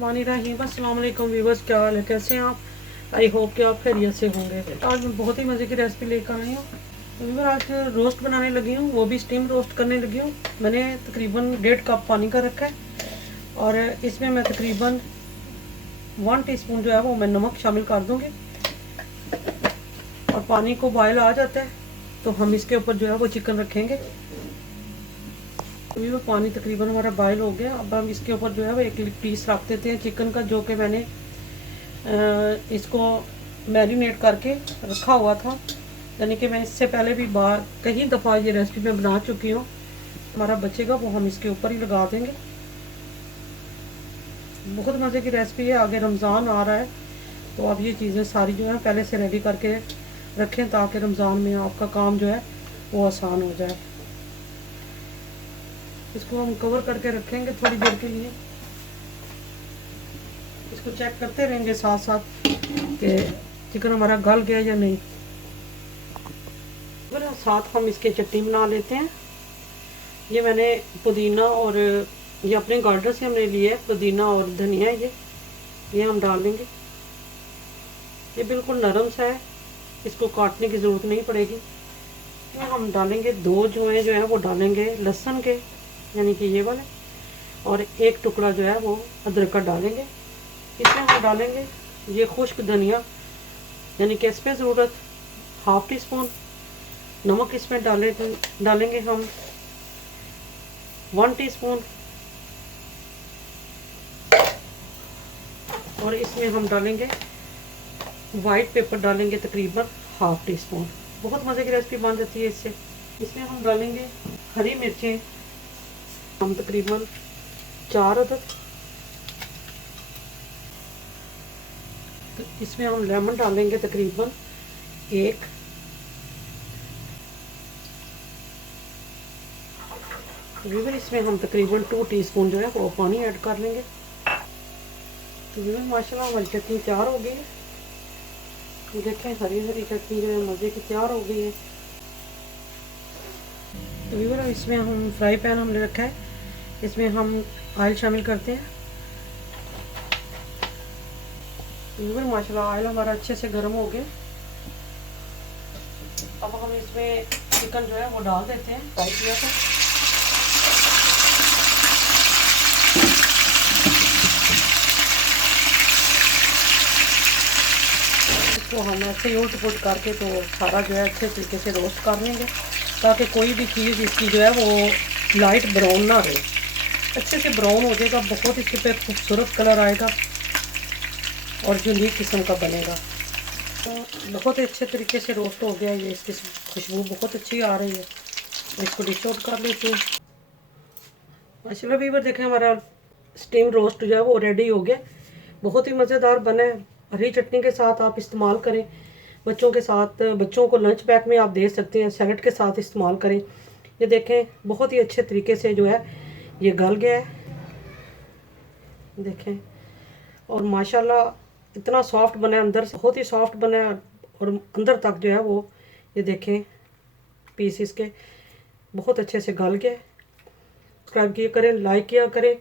अस्सलाम वालेकुम व्यूअर्स, क्या हाल है, कैसे हैं आप? आई होप कि आप खैरियत से होंगे। आज मैं बहुत ही मज़े की रेसिपी लेकर आई हूँ। व्यूअर, आज रोस्ट बनाने लगी हूँ, वो भी स्टीम रोस्ट करने लगी हूँ। मैंने तकरीबन 1.5 कप पानी का रखा है और इसमें मैं तकरीबन 1 टीस्पून जो है वो मैं नमक शामिल कर दूँगी। और पानी को बॉयल आ जाता है तो हम इसके ऊपर जो है वो चिकन रखेंगे। अभी वो पानी तकरीबन हमारा बॉयल हो गया। अब हम इसके ऊपर जो है वो एक पीस रख देते हैं चिकन का, जो कि मैंने इसको मैरिनेट करके रखा हुआ था। यानी कि मैं इससे पहले भी कई दफ़ा ये रेसिपी मैं बना चुकी हूँ। हमारा बचेगा वो हम इसके ऊपर ही लगा देंगे। बहुत मज़े की रेसिपी है। आगे रमज़ान आ रहा है तो आप ये चीज़ें सारी जो है पहले से रेडी करके रखें ताकि रमज़ान में आपका काम जो है वो आसान हो जाए। इसको हम कवर करके रखेंगे थोड़ी देर के लिए। इसको चेक करते रहेंगे साथ साथ कि चिकन हमारा गल गया या नहीं। फिर साथ हम इसके चटनी बना लेते हैं। ये मैंने पुदीना और ये अपने गार्डन से हमने लिया है, पुदीना और धनिया। ये हम डाल देंगे। ये बिल्कुल नरम सा है, इसको काटने की ज़रूरत नहीं पड़ेगी। इसमें हम डालेंगे 2 जो है वो डालेंगे लहसुन के, यानी कि ये वाले, और 1 टुकड़ा जो है वो अदरक का डालेंगे। इसमें हम डालेंगे ये खुश्क धनिया, यानी कि इस पर ज़रूरत 1/2 टीस्पून नमक इसमें डालेंगे हम 1 टीस्पून। और इसमें हम डालेंगे वाइट पेपर, डालेंगे तकरीबन 1/2 टीस्पून। बहुत मज़े की रेसिपी बन जाती है इससे। इसमें हम डालेंगे हरी मिर्चें, हम तकरीबन 4 अदद। तो इसमें हम लेमन डालेंगे तकरीबन 1। इसमें हम तकरीबन 2 टीस्पून जो है वो पानी ऐड कर लेंगे। तो माशाल्लाह हमारी चटनी तैयार हो गई है। देखें हरी हरी चटनी जो है मज़े की तैयार हो गई है। तो व्यूअर, इसमें हम फ्राई पैन हमने रखा है, इसमें हम ऑयल शामिल करते हैं। व्यूअर, माशाल्लाह ऑयल हमारा अच्छे से गर्म हो गया। अब हम इसमें चिकन जो है वो डाल देते हैं फ्राई किया था। इसको हम ऐसे ही उल्ट पुलट करके तो सारा जो है अच्छे तरीके से रोस्ट कर लेंगे ताकि कोई भी चीज़ इसकी जो है वो लाइट ब्राउन ना रहे। अच्छे से ब्राउन हो जाएगा, बहुत इसके पे खूबसूरत कलर आएगा और यूनिक किस्म का बनेगा। तो बहुत अच्छे तरीके से रोस्ट हो गया ये, इसकी खुशबू बहुत अच्छी आ रही है। इसको डिश आउट कर लेते हैं। माशाल्लाह व्यूअर, देखें हमारा स्टीम रोस्ट जो है वो रेडी हो गया। बहुत ही मज़ेदार बना है। हरी चटनी के साथ आप इस्तेमाल करें, बच्चों के साथ, बच्चों को लंच पैक में आप दे सकते हैं, सैलड के साथ इस्तेमाल करें। ये देखें बहुत ही अच्छे तरीके से जो है ये गल गया है, देखें। और माशाल्लाह इतना सॉफ्ट बना है, अंदर से बहुत ही सॉफ्ट बना है और अंदर तक जो है वो ये देखें पीस इसके बहुत अच्छे से गल गया। सब्सक्राइब किया करें, लाइक किया करें,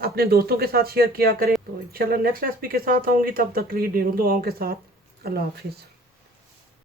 अपने दोस्तों के साथ शेयर किया करें। तो इंशाल्लाह नेक्स्ट रेसिपी के साथ आऊँगी, तब तक के लिए ढेरों दुआओं के साथ। अल्लाह हाफिज़।